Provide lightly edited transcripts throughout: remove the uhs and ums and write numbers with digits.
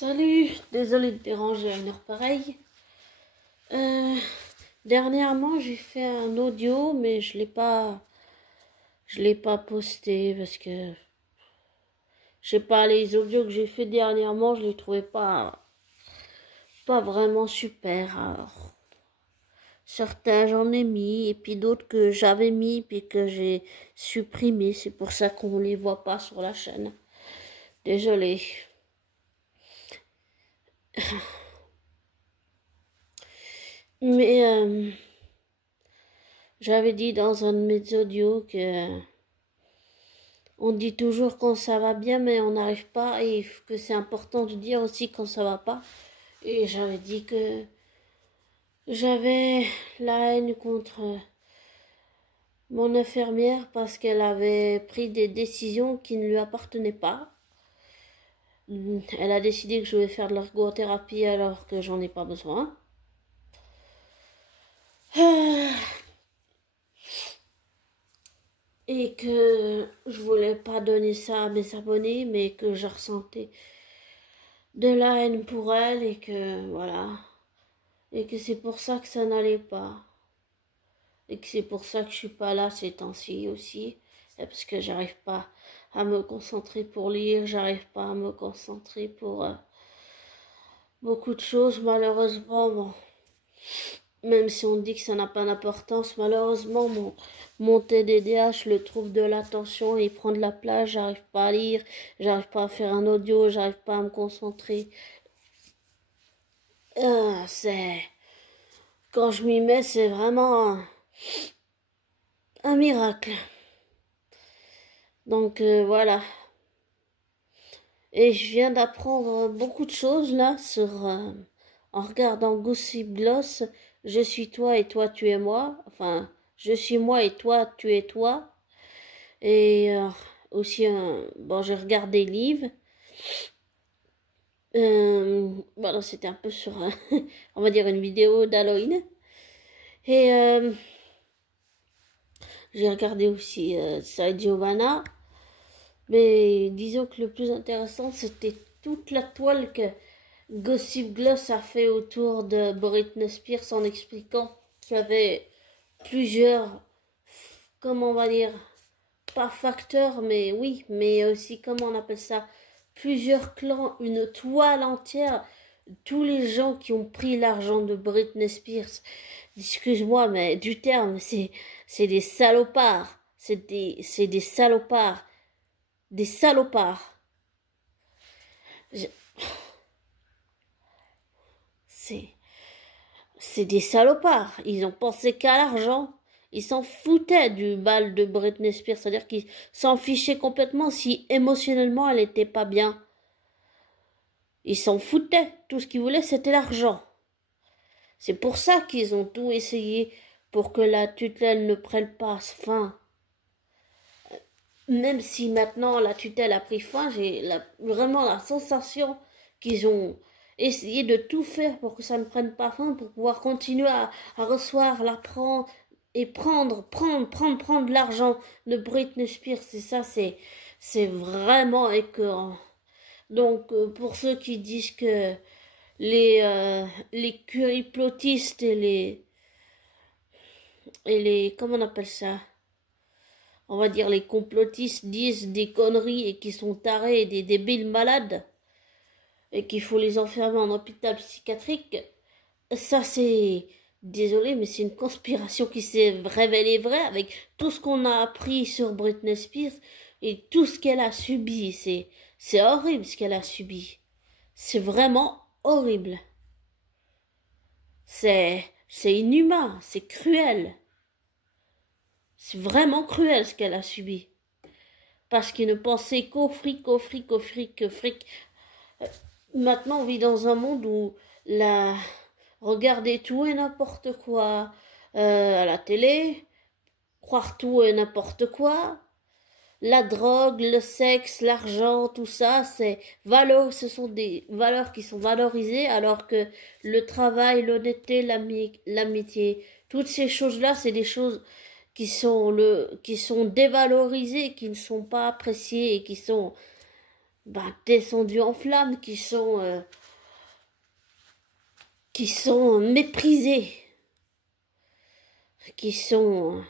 Salut, désolé de déranger à une heure pareille. Euh, Dernièrement, j'ai fait un audio, mais je l'ai pas posté parce que, je sais pas, les audios que j'ai fait dernièrement, je les trouvais pas vraiment super. Alors, certains j'en ai mis, et puis d'autres que j'avais mis, puis que j'ai supprimé. C'est pour ça qu'on les voit pas sur la chaîne. Désolé. Mais, j'avais dit dans un de mes audios que on dit toujours quand ça va bien, mais on n'arrive pas, et que c'est important de dire aussi quand ça va pas. Et j'avais dit que j'avais la haine contre mon infirmière parce qu'elle avait pris des décisions qui ne lui appartenaient pas. Elle a décidé que je vais faire de l'ergothérapie alors que j'en ai pas besoin. Et que je voulais pas donner ça à mes abonnés, mais que je ressentais de la haine pour elle, et que voilà. Et que c'est pour ça que ça n'allait pas. Et que c'est pour ça que je suis pas là ces temps-ci aussi. Et parce que j'arrive pas à me concentrer pour lire, j'arrive pas à me concentrer pour beaucoup de choses, malheureusement. Bon, même si on dit que ça n'a pas d'importance, malheureusement, mon TDDH, le trouble de l'attention, il prend de la place, j'arrive pas à lire, j'arrive pas à faire un audio, j'arrive pas à me concentrer. C'est... Quand je m'y mets, c'est vraiment un miracle. Donc voilà. Et je viens d'apprendre beaucoup de choses là en regardant Gossip Gloss. Je suis toi et toi tu es moi. Enfin, je suis moi et toi tu es toi. Et aussi, bon, j'ai regardé Live. Voilà, c'était un peu sur, on va dire, une vidéo d'Halloween. Et j'ai regardé aussi Sai Giovanna. Mais disons que le plus intéressant, c'était toute la toile que Gossip Gloss a fait autour de Britney Spears en expliquant qu'il y avait plusieurs, comment on va dire, pas facteurs, mais oui, mais aussi, comment on appelle ça, plusieurs clans, une toile entière, tous les gens qui ont pris l'argent de Britney Spears. Excuse-moi, mais du terme, c'est des salopards. C'est des salopards. Des salopards. C'est des salopards. Ils ont pensé qu'à l'argent. Ils s'en foutaient du bal de Britney Spears. C'est-à-dire qu'ils s'en fichaient complètement si émotionnellement elle était pas bien. Ils s'en foutaient. Tout ce qu'ils voulaient, c'était l'argent. C'est pour ça qu'ils ont tout essayé pour que la tutelle ne prenne pas fin. Même si maintenant la tutelle a pris fin, j'ai vraiment la sensation qu'ils ont essayé de tout faire pour que ça ne prenne pas fin, pour pouvoir continuer à recevoir, prendre et prendre l'argent de Britney Spears. Et ça, c'est vraiment écœurant. Donc, pour ceux qui disent que les curryplotistes et les, comment on appelle ça? On va dire les complotistes disent des conneries et qui sont tarés et des débiles malades et qu'il faut les enfermer en hôpital psychiatrique, ça c'est, désolé, mais c'est une conspiration qui s'est révélée vraie avec tout ce qu'on a appris sur Britney Spears et tout ce qu'elle a subi. C'est horrible ce qu'elle a subi. C'est vraiment horrible. C'est inhumain, c'est cruel. C'est vraiment cruel ce qu'elle a subi. Parce qu'il ne pensait qu'au fric, qu'au fric, qu'au fric, que fric. Maintenant, on vit dans un monde où regarder tout et n'importe quoi à la télé, croire tout et n'importe quoi, la drogue, le sexe, l'argent, tout ça, ce sont des valeurs qui sont valorisées, alors que le travail, l'honnêteté, l'amitié, toutes ces choses-là, c'est des choses qui sont dévalorisées, qui ne sont pas appréciées et qui sont descendus en flammes, qui sont méprisés, qui sont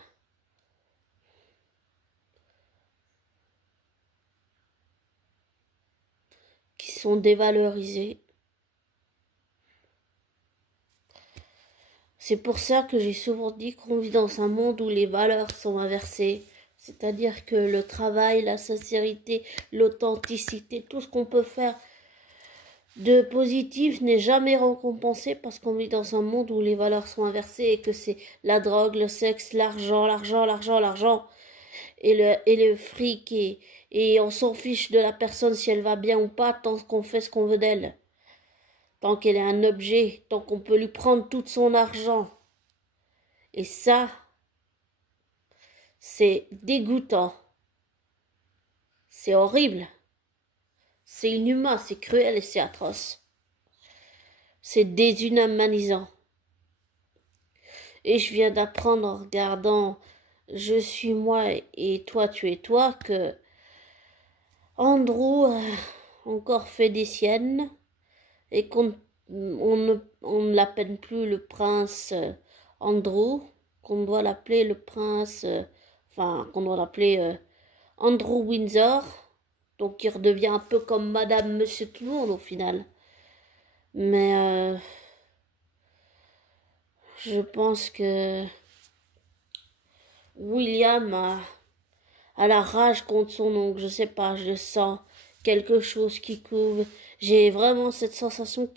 dévalorisés. C'est pour ça que j'ai souvent dit qu'on vit dans un monde où les valeurs sont inversées. C'est-à-dire que le travail, la sincérité, l'authenticité, tout ce qu'on peut faire de positif n'est jamais récompensé parce qu'on vit dans un monde où les valeurs sont inversées et que c'est la drogue, le sexe, l'argent, et le fric et on s'en fiche de la personne si elle va bien ou pas tant qu'on fait ce qu'on veut d'elle. Tant qu'elle est un objet, tant qu'on peut lui prendre tout son argent. Et ça, c'est dégoûtant. C'est horrible. C'est inhumain, c'est cruel et c'est atroce. C'est déshumanisant. Et je viens d'apprendre en regardant Je suis moi et toi tu es toi que Andrew a encore fait des siennes et qu'on ne l'appelle plus le prince Andrew, qu'on doit l'appeler le prince, qu'on doit l'appeler Andrew Windsor, donc il redevient un peu comme Madame Monsieur Tout le Monde au final. Mais je pense que William a la rage contre son oncle, je sais pas, je sens quelque chose qui couvre. J'ai vraiment cette sensation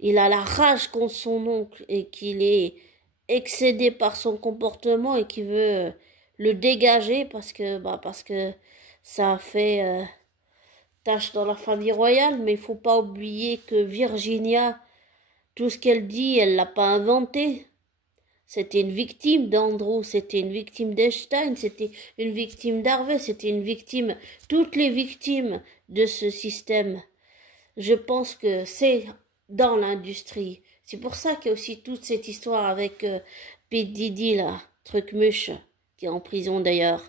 il a la rage contre son oncle et qu'il est excédé par son comportement et qu'il veut le dégager parce que ça a fait tache dans la famille royale. Mais il faut pas oublier que Virginia, tout ce qu'elle dit, elle l'a pas inventé. C'était une victime d'Andrew, c'était une victime d'Einstein, c'était une victime d'Harvey, c'était une victime, toutes les victimes de ce système. Je pense que c'est dans l'industrie. C'est pour ça qu'il y a aussi toute cette histoire avec P. Diddy, là, truc muche, qui est en prison d'ailleurs.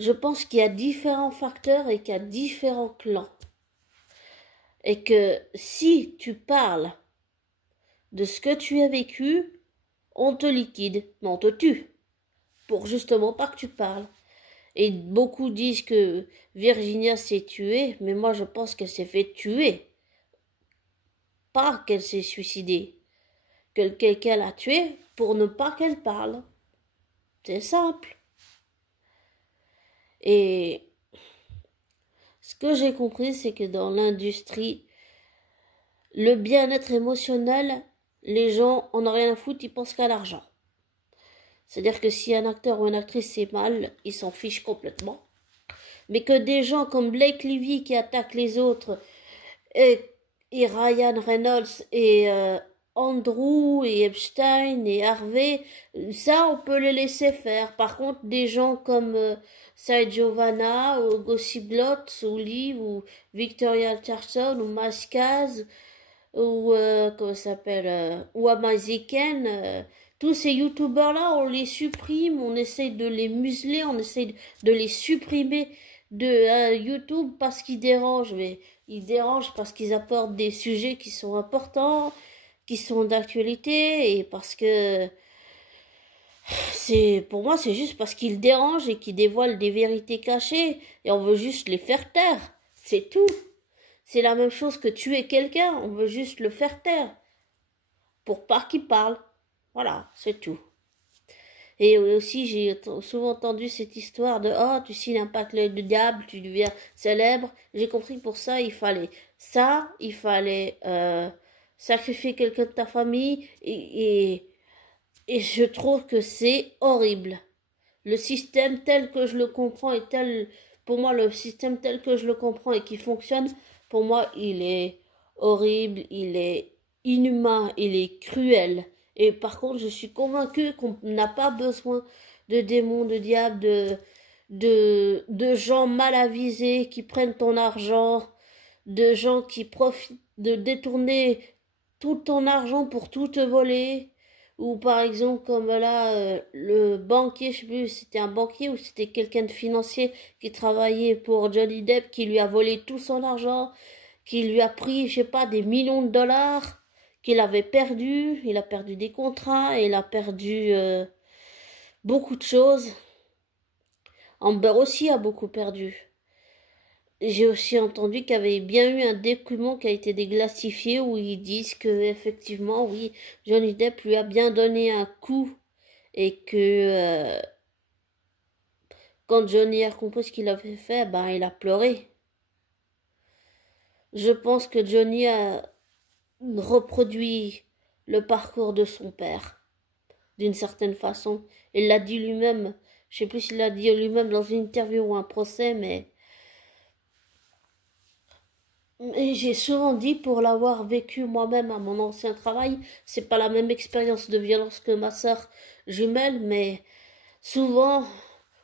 Je pense qu'il y a différents facteurs et qu'il y a différents clans. Et que si tu parles de ce que tu as vécu, on te liquide, mais on te tue. Pour justement pas que tu parles. Et beaucoup disent que Virginia s'est tuée, mais moi je pense qu'elle s'est fait tuer. Pas qu'elle s'est suicidée. Que quelqu'un l'a tuée pour ne pas qu'elle parle. C'est simple. Et ce que j'ai compris, c'est que dans l'industrie, le bien-être émotionnel, les gens en ont rien à foutre, ils pensent qu'à l'argent. C'est-à-dire que si un acteur ou une actrice c'est mal, ils s'en fichent complètement. Mais que des gens comme Blake Lively qui attaquent les autres, et Ryan Reynolds, et Andrew, et Epstein, et Harvey, ça on peut les laisser faire. Par contre, des gens comme Sai Giovanna, ou Gossip Lot, ou Liv, ou Victoria Charlton, ou Mascaz, ou comment ça s'appelle, ou Amaziken, tous ces youtubeurs-là, on les supprime, on essaye de les museler, on essaye de les supprimer de YouTube parce qu'ils dérangent. Mais ils dérangent parce qu'ils apportent des sujets qui sont importants, qui sont d'actualité, et parce que pour moi, c'est juste parce qu'ils dérangent et qu'ils dévoilent des vérités cachées, et on veut juste les faire taire. C'est tout. C'est la même chose que tuer quelqu'un, on veut juste le faire taire. Pour pas qu'il parle. Voilà, c'est tout. Et aussi, j'ai souvent entendu cette histoire de « Oh, tu signes un pacte de diable, tu deviens célèbre ». J'ai compris que pour ça, il fallait sacrifier quelqu'un de ta famille et je trouve que c'est horrible. Le système tel que je le comprends pour moi, le système tel que je le comprends et qui fonctionne, pour moi, il est horrible, il est inhumain, il est cruel. Et par contre, je suis convaincue qu'on n'a pas besoin de démons, de diables, de gens mal avisés qui prennent ton argent, de gens qui profitent de détourner tout ton argent pour tout te voler. Ou par exemple, comme là, le banquier, je sais plus, c'était un banquier ou c'était quelqu'un de financier qui travaillait pour Johnny Depp, qui lui a volé tout son argent, qui lui a pris, je sais pas, des millions de dollars, qu'il avait perdu. Il a perdu des contrats, et il a perdu beaucoup de choses. Amber aussi a beaucoup perdu. J'ai aussi entendu qu'il y avait bien eu un document qui a été déclassifié où ils disent que effectivement, oui, Johnny Depp lui a bien donné un coup et que quand Johnny a compris ce qu'il avait fait, ben il a pleuré. Je pense que Johnny a reproduit le parcours de son père d'une certaine façon. Il l'a dit lui-même. Je sais plus s'il l'a dit lui-même dans une interview ou un procès, mais j'ai souvent dit, pour l'avoir vécu moi-même à mon ancien travail, c'est pas la même expérience de violence que ma sœur jumelle, mais souvent,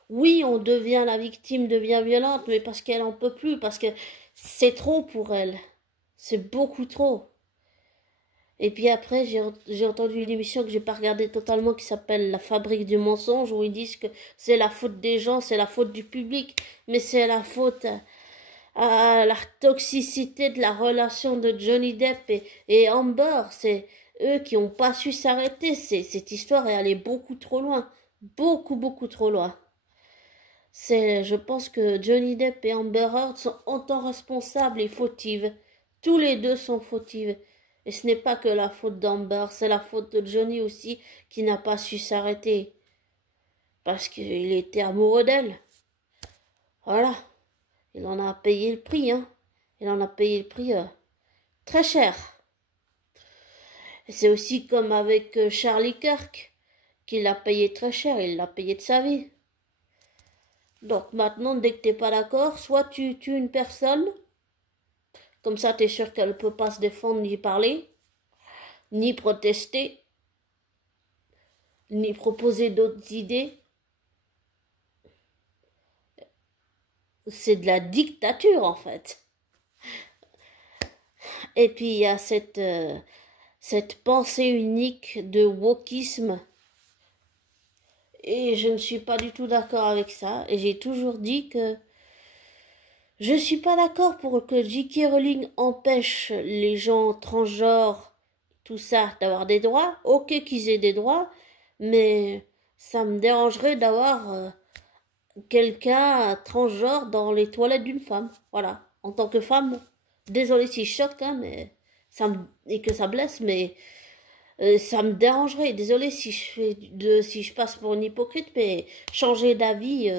oui, on devient, la victime devient violente, mais parce qu'elle en peut plus, parce que c'est trop pour elle. C'est beaucoup trop. Et puis après, j'ai entendu une émission que j'ai pas regardée totalement qui s'appelle La Fabrique du mensonge, où ils disent que c'est la faute des gens, c'est la faute du public, mais c'est la faute à la toxicité de la relation de Johnny Depp et Amber. C'est eux qui ont pas su s'arrêter. Cette histoire est allée beaucoup trop loin. Beaucoup, beaucoup trop loin. Je pense que Johnny Depp et Amber Heard sont autant responsables et fautives. Tous les deux sont fautives. Et ce n'est pas que la faute d'Amber, c'est la faute de Johnny aussi qui n'a pas su s'arrêter. Parce qu'il était amoureux d'elle. Voilà. Il en a payé le prix, hein. Il en a payé le prix très cher. C'est aussi comme avec Charlie Kirk, qu'il l'a payé très cher, il l'a payé de sa vie. Donc maintenant, dès que t'es pas d'accord, soit tu tues une personne, comme ça t'es sûr qu'elle ne peut pas se défendre ni parler, ni protester, ni proposer d'autres idées. C'est de la dictature en fait. Et puis il y a cette pensée unique de wokisme. Et je ne suis pas du tout d'accord avec ça. Et j'ai toujours dit que je suis pas d'accord pour que J.K. Rowling empêche les gens transgenres, tout ça, d'avoir des droits. Ok qu'ils aient des droits, mais ça me dérangerait d'avoir quelqu'un transgenre dans les toilettes d'une femme. Voilà. En tant que femme, désolée si je choque, hein, mais et que ça blesse, mais ça me dérangerait. Désolée si je passe pour une hypocrite, mais changer d'avis.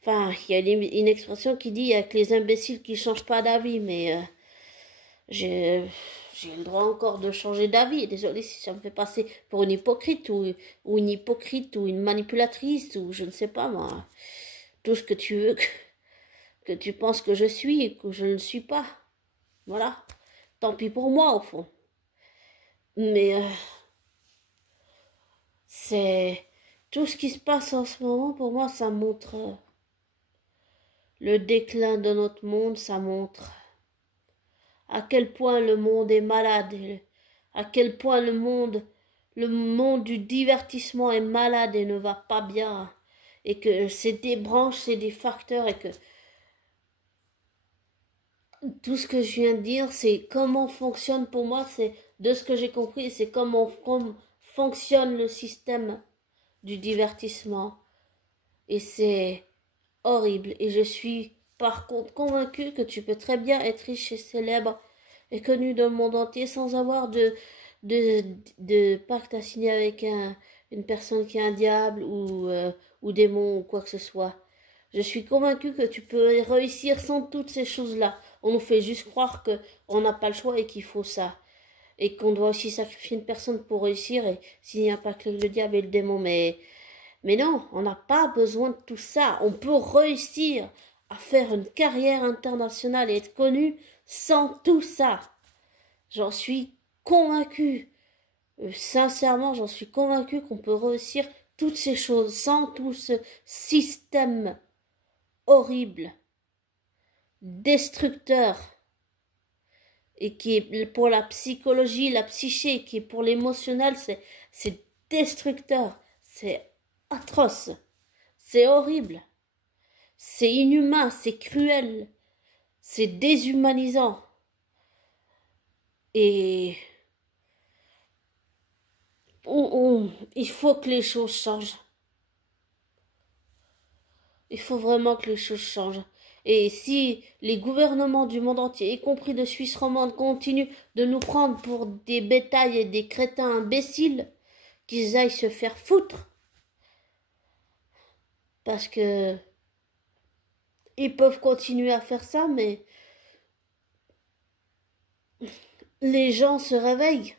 Enfin, il y a une expression qui dit avec les imbéciles qui changent pas d'avis, mais j'ai j'ai le droit encore de changer d'avis. Désolée si ça me fait passer pour une hypocrite ou une hypocrite ou une manipulatrice ou je ne sais pas moi. Tout ce que tu veux que tu penses que je suis et que je ne suis pas. Voilà. Tant pis pour moi au fond. Mais c'est tout ce qui se passe en ce moment pour moi, ça montre le déclin de notre monde, ça montre à quel point le monde est malade, à quel point le monde du divertissement est malade et ne va pas bien, et que c'est des branches, c'est des facteurs, et que tout ce que je viens de dire, c'est comment fonctionne pour moi, c'est de ce que j'ai compris, c'est comment fonctionne le système du divertissement. Et c'est horrible. Et je suis par contre convaincue que tu peux très bien être riche et célèbre et connu dans le monde entier sans avoir de pacte à signer avec une personne qui est un diable ou démon ou quoi que ce soit. Je suis convaincue que tu peux réussir sans toutes ces choses-là. On nous fait juste croire qu'on n'a pas le choix et qu'il faut ça. Et qu'on doit aussi sacrifier une personne pour réussir et s'il n'y a pas que le diable et le démon. Mais non, on n'a pas besoin de tout ça. On peut réussir à faire une carrière internationale et être connu sans tout ça. J'en suis convaincue. Sincèrement, j'en suis convaincue qu'on peut réussir toutes ces choses sans tout ce système horrible, destructeur, et qui est pour la psychologie, la psyché, qui est pour l'émotionnel, c'est destructeur, c'est atroce, c'est horrible, c'est inhumain, c'est cruel, c'est déshumanisant. Et il faut que les choses changent. Il faut vraiment que les choses changent. Et si les gouvernements du monde entier, y compris de Suisse romande, continuent de nous prendre pour des bétails et des crétins imbéciles, qu'ils aillent se faire foutre. Parce que ils peuvent continuer à faire ça, mais les gens se réveillent.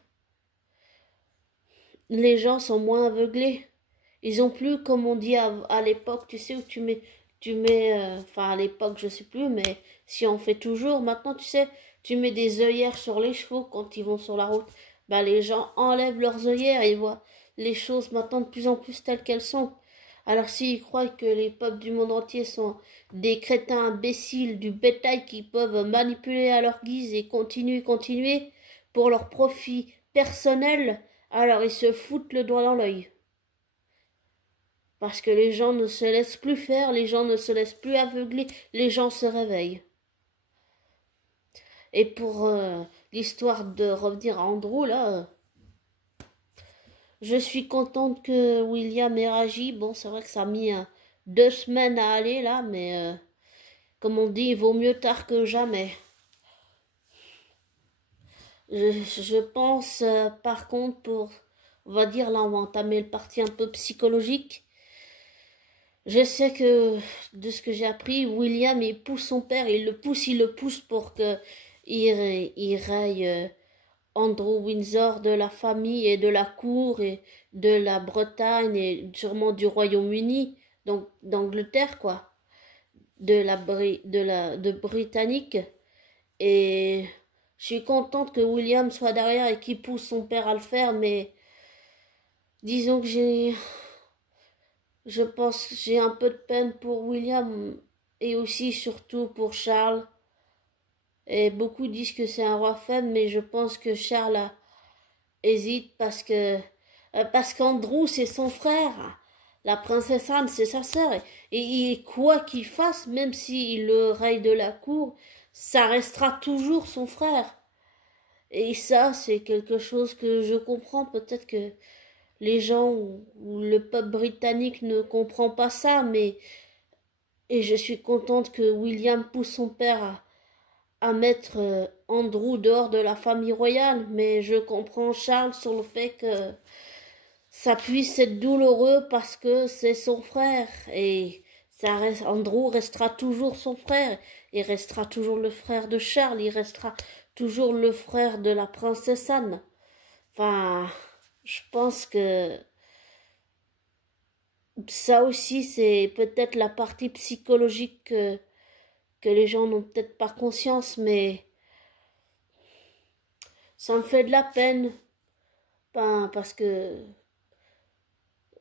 Les gens sont moins aveuglés. Ils ont plus, comme on dit à l'époque, tu sais, où enfin à l'époque, je sais plus, mais si on fait toujours, maintenant, tu sais, tu mets des œillères sur les chevaux quand ils vont sur la route. Ben, les gens enlèvent leurs œillères et voient les choses maintenant de plus en plus telles qu'elles sont. Alors s'ils croient que les peuples du monde entier sont des crétins imbéciles, du bétail qui peuvent manipuler à leur guise et continuer pour leur profit personnel, alors ils se foutent le doigt dans l'œil. Parce que les gens ne se laissent plus faire, les gens ne se laissent plus aveugler, les gens se réveillent. Et pour l'histoire de revenir à Andrew, là, je suis contente que William ait réagi. Bon, c'est vrai que ça a mis 2 semaines à aller, là, mais comme on dit, il vaut mieux tard que jamais. Je pense, par contre, on va dire, là, on va entamer le parti un peu psychologique. Je sais que, de ce que j'ai appris, William, il pousse son père, il le pousse pour que il raille Andrew Windsor de la famille et de la cour et de la Bretagne et sûrement du Royaume-Uni, donc d'Angleterre, quoi, de Britannique. Et je suis contente que William soit derrière et qu'il pousse son père à le faire, mais disons que je pense que j'ai un peu de peine pour William et aussi surtout pour Charles. Et beaucoup disent que c'est un roi faible, mais je pense que Charles hésite parce qu'Andrew c'est son frère, la princesse Anne c'est sa sœur, et quoi qu'il fasse, même s'il le raille de la cour, ça restera toujours son frère. Et ça, c'est quelque chose que je comprends. Peut-être que les gens ou le peuple britannique ne comprend pas ça, mais et je suis contente que William pousse son père à mettre Andrew dehors de la famille royale, mais je comprends Charles sur le fait que ça puisse être douloureux parce que c'est son frère et Andrew restera toujours son frère, il restera toujours le frère de Charles, il restera toujours le frère de la princesse Anne. Enfin, je pense que ça aussi c'est peut-être la partie psychologique que les gens n'ont peut-être pas conscience, mais ça me fait de la peine. Ben, parce que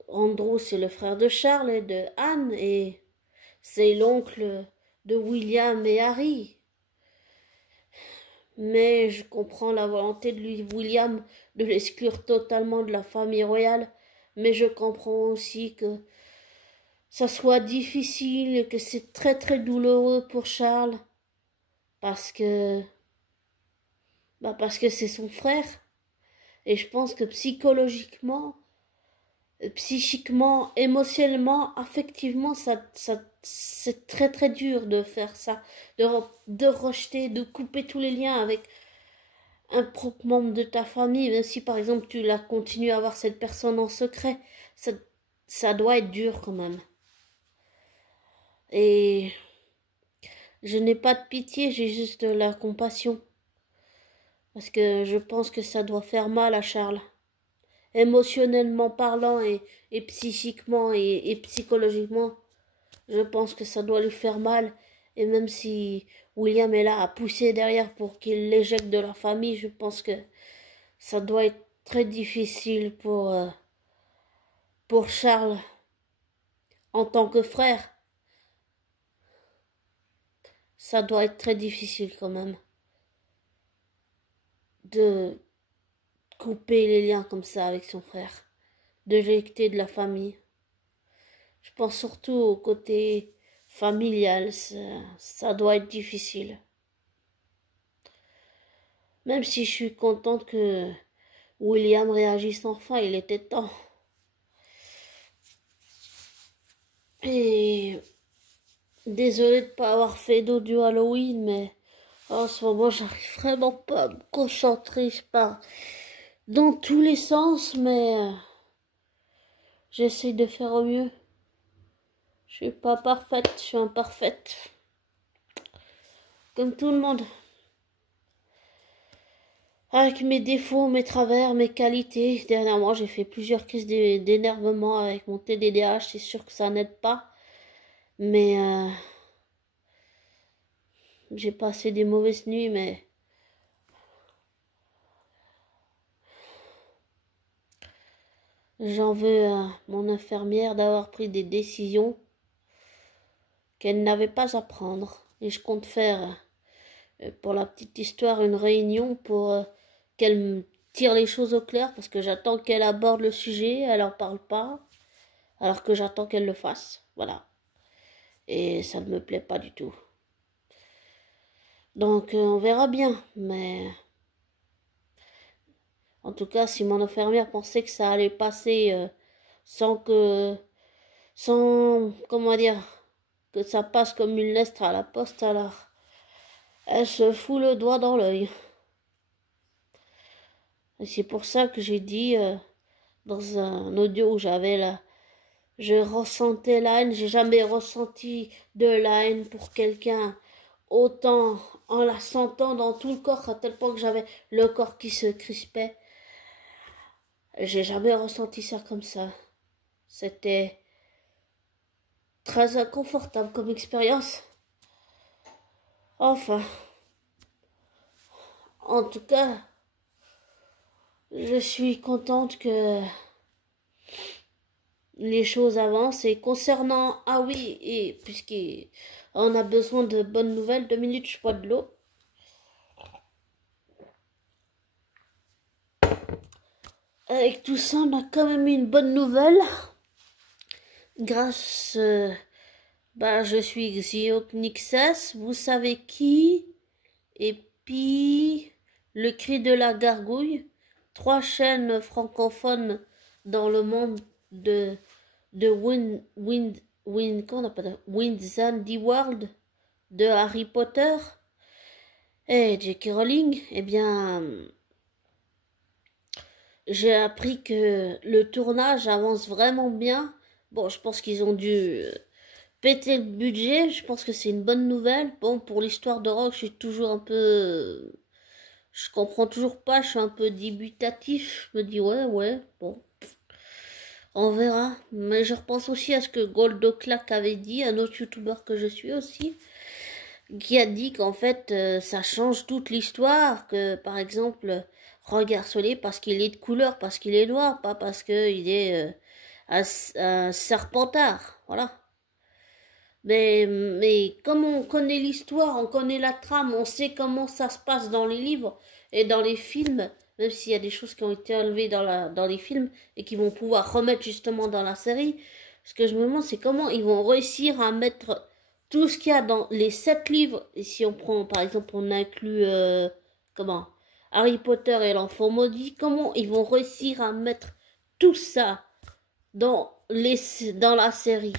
Andrew, c'est le frère de Charles et de Anne, et c'est l'oncle de William et Harry. Mais je comprends la volonté de William de l'exclure totalement de la famille royale, mais je comprends aussi que ça soit difficile et que c'est très très douloureux pour Charles, parce que parce que c'est son frère, et je pense que psychiquement, émotionnellement, affectivement, c'est très très dur de faire ça, de rejeter, de couper tous les liens avec un propre membre de ta famille, même si par exemple tu la continues à voir cette personne en secret, ça, ça doit être dur quand même. Et je n'ai pas de pitié, j'ai juste de la compassion. Parce que je pense que ça doit faire mal à Charles. Émotionnellement parlant et psychiquement et psychologiquement, je pense que ça doit lui faire mal. Et même si William est là à pousser derrière pour qu'il l'éjecte de la famille, je pense que ça doit être très difficile pour Charles en tant que frère. Ça doit être très difficile quand même. de couper les liens comme ça avec son frère, de l'éjecter de la famille. Je pense surtout au côté familial, ça doit être difficile. Même si je suis contente que William réagisse enfin, il était temps. Et désolée de ne pas avoir fait d'audio Halloween, mais en ce moment j'arrive vraiment pas à me concentrer, je pars dans tous les sens, mais j'essaie de faire au mieux. Je suis pas parfaite, je suis imparfaite. Comme tout le monde. Avec mes défauts, mes travers, mes qualités. Dernièrement, j'ai fait plusieurs crises d'énervement avec mon TDAH. C'est sûr que ça n'aide pas. Mais j'ai passé des mauvaises nuits, mais j'en veux à mon infirmière d'avoir pris des décisions qu'elle n'avait pas à prendre. Et je compte faire, pour la petite histoire, une réunion pour qu'elle me tire les choses au clair, parce que j'attends qu'elle aborde le sujet, elle en parle pas, alors que j'attends qu'elle le fasse. Voilà. Et ça ne me plaît pas du tout. Donc on verra bien, mais en tout cas, si mon infirmière pensait que ça allait passer sans comment dire, que ça passe comme une lettre à la poste, alors elle se fout le doigt dans l'œil. Et c'est pour ça que j'ai dit dans un audio où je ressentais la haine, j'ai jamais ressenti de la haine pour quelqu'un autant en la sentant dans tout le corps, à tel point que j'avais le corps qui se crispait. J'ai jamais ressenti ça comme ça. C'était très inconfortable comme expérience. Enfin, en tout cas, je suis contente que les choses avancent. Et concernant, ah oui, et puisqu'on a besoin de bonnes nouvelles, 2 minutes, je bois de l'eau. Avec tout ça, on a quand même eu une bonne nouvelle. Grâce, je suis Xiocnixes, vous savez qui, et puis le cri de la gargouille, 3 chaînes francophones dans le monde de Wizarding World de Harry Potter et J.K. Rowling. Eh bien, j'ai appris que le tournage avance vraiment bien. Bon, je pense qu'ils ont dû péter le budget. Je pense que c'est une bonne nouvelle. Bon, pour l'histoire de Rogue, je suis toujours un peu... Je comprends toujours pas, je suis un peu dubitatif. Je me dis, ouais, bon. On verra. Mais je repense aussi à ce que Goldo Clark avait dit, un autre youtubeur que je suis aussi, qui a dit qu'en fait, ça change toute l'histoire. Que, par exemple, Rogue Harcelé, parce qu'il est de couleur, parce qu'il est noir, pas parce qu'il est un serpentard. Voilà. Mais comme on connaît l'histoire, on connaît la trame, on sait comment ça se passe dans les livres et dans les films, même s'il y a des choses qui ont été enlevées dans les films et qui vont pouvoir remettre justement dans la série, ce que je me demande, c'est comment ils vont réussir à mettre tout ce qu'il y a dans les 7 livres. Et si on prend, par exemple, on inclut, Harry Potter et l'enfant maudit, comment ils vont réussir à mettre tout ça dans la série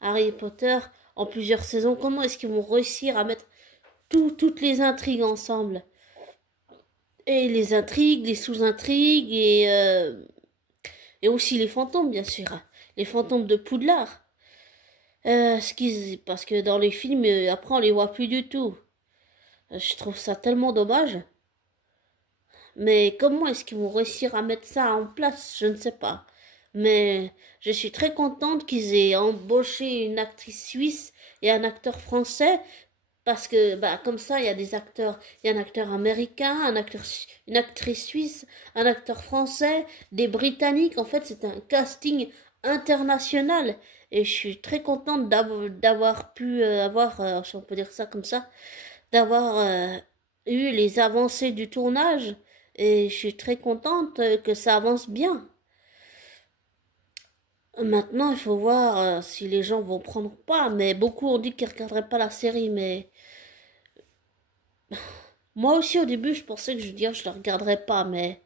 Harry Potter en plusieurs saisons. Comment est-ce qu'ils vont réussir à mettre toutes les intrigues ensemble? Et les intrigues, les sous-intrigues et aussi les fantômes, bien sûr. Les fantômes de Poudlard. Parce que dans les films, après, on les voit plus du tout. Je trouve ça tellement dommage. Mais comment est-ce qu'ils vont réussir à mettre ça en place? Je ne sais pas. Mais je suis très contente qu'ils aient embauché une actrice suisse et un acteur français, parce que comme ça il y a des acteurs, il y a un acteur américain, une actrice suisse, un acteur français, des Britanniques. En fait, c'est un casting international et je suis très contente d'avoir pu si on peut dire ça comme ça, d'avoir eu les avancées du tournage et je suis très contente que ça avance bien. Maintenant, il faut voir si les gens vont prendre ou pas, mais beaucoup ont dit qu'ils ne regarderaient pas la série, mais moi aussi au début je pensais que je ne la regarderais pas, mais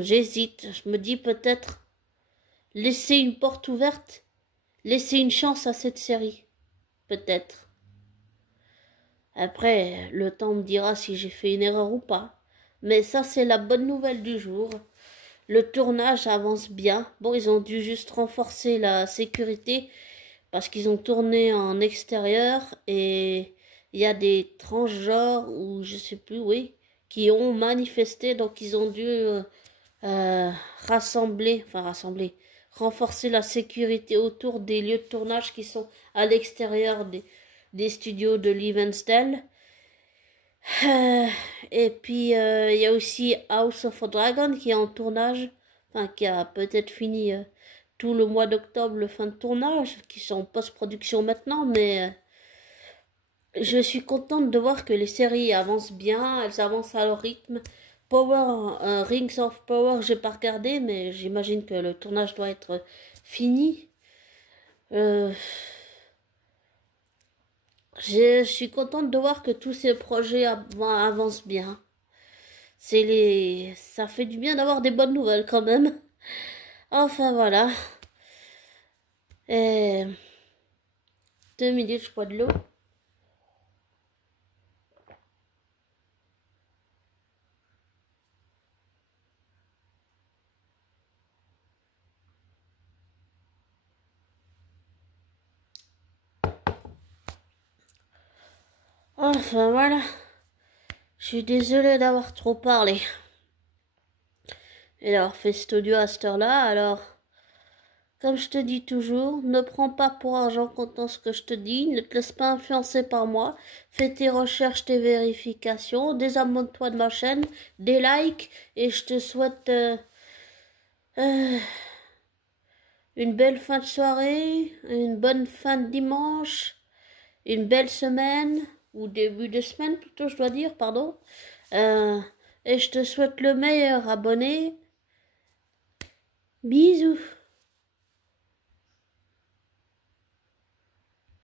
j'hésite. Je me dis peut-être laisser une porte ouverte, laisser une chance à cette série, peut-être. Après, le temps me dira si j'ai fait une erreur ou pas. Mais ça, c'est la bonne nouvelle du jour. Le tournage avance bien. Bon, ils ont dû juste renforcer la sécurité parce qu'ils ont tourné en extérieur et il y a des transgenres ou je sais plus, oui, qui ont manifesté, donc ils ont dû renforcer la sécurité autour des lieux de tournage qui sont à l'extérieur des studios de Livingston. Et puis il y a aussi House of a Dragon qui est en tournage, enfin qui a peut-être fini tout le mois d'octobre, le fin de tournage, qui sont en post-production maintenant, mais je suis contente de voir que les séries avancent bien, elles avancent à leur rythme. Rings of Power, j'ai pas regardé, mais j'imagine que le tournage doit être fini. Je suis contente de voir que tous ces projets avancent bien. Ça fait du bien d'avoir des bonnes nouvelles quand même. Enfin voilà. Et 2 minutes, je bois de l'eau. Enfin voilà. Je suis désolée d'avoir trop parlé. Et d'avoir fait cet audio à cette heure-là, alors... Comme je te dis toujours, ne prends pas pour argent comptant ce que je te dis, ne te laisse pas influencer par moi, fais tes recherches, tes vérifications, désabonne-toi de ma chaîne, des likes, et je te souhaite une belle fin de soirée, une bonne fin de dimanche, une belle semaine, ou début de semaine plutôt je dois dire, pardon, et je te souhaite le meilleur, abonné. Bisous.